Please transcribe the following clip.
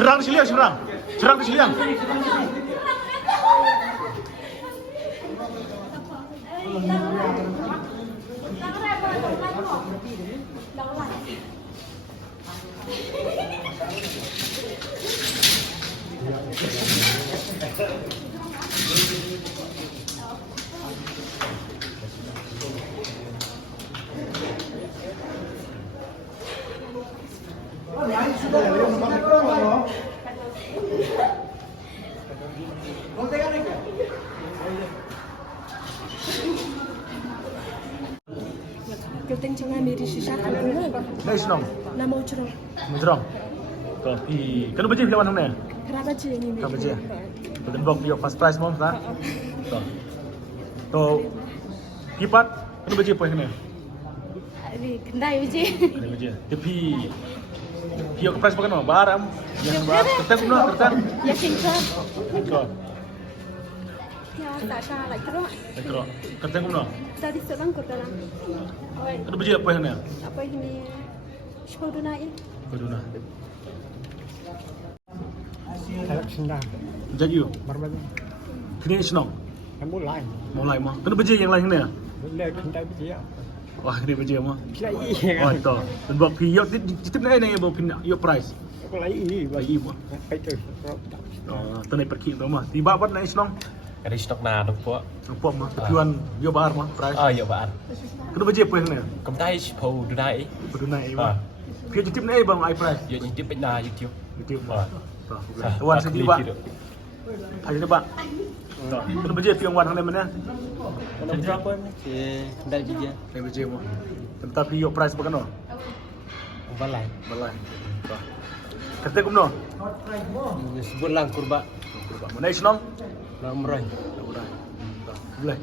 Serang di sini, serang. Serang di sini. Kita cuma miri sisa kalau Nah, senang. nama ucap. Menjerang. Tapi, kan baca lawan mana? Kenapa sih ini? Kenapa baca? Betul bok dia first prize mau tak? Tuh. Kipat, kan baca poin mana? Ini kendai uji. Kan baca. Tapi, dia prize bukan apa? Baram. Yang bar, kertas guna, kertas. Ya cinta. Kau. Ya tak salah lagi tu. Kau. Kertas guna. Tadi seorang kota lah. Kan baca poin mana? Apa ini? Shkodunai. Keduna. Harap senang, Jadi, berbeza. kini senang. Yang mulai, Mulai mah. Kan baca yang lain ni. mulai kendai dia. Wah, kini baca mah. Kelai, Oh, itu. Dan bok dia titip naik naik bok yo prize. kelai, Lagi mah. itu. Oh, tanai pergi tu mah. Tiba apa naik senang. Ada stok na dok po. Rupa mah. Tujuan yo bahar mah prize. Ya bạn. Kena baca poin ni. Công tay phù đưa đây. Berduna ai mah. Dia titip naik bang ai prize. Giờ nhìn tiếp bên na YouTube. Titip. Wah. Tuan sendiri pak. Ayo coba. Kena baca piang wan ni mana? Kalau berapa ni? Kendai dia. Saya baca mah. Tetapi yo prize bukan no. Balai. Balai. Kata kumno. Sebut lang kurba. Mana senang? Lang merai. Boleh.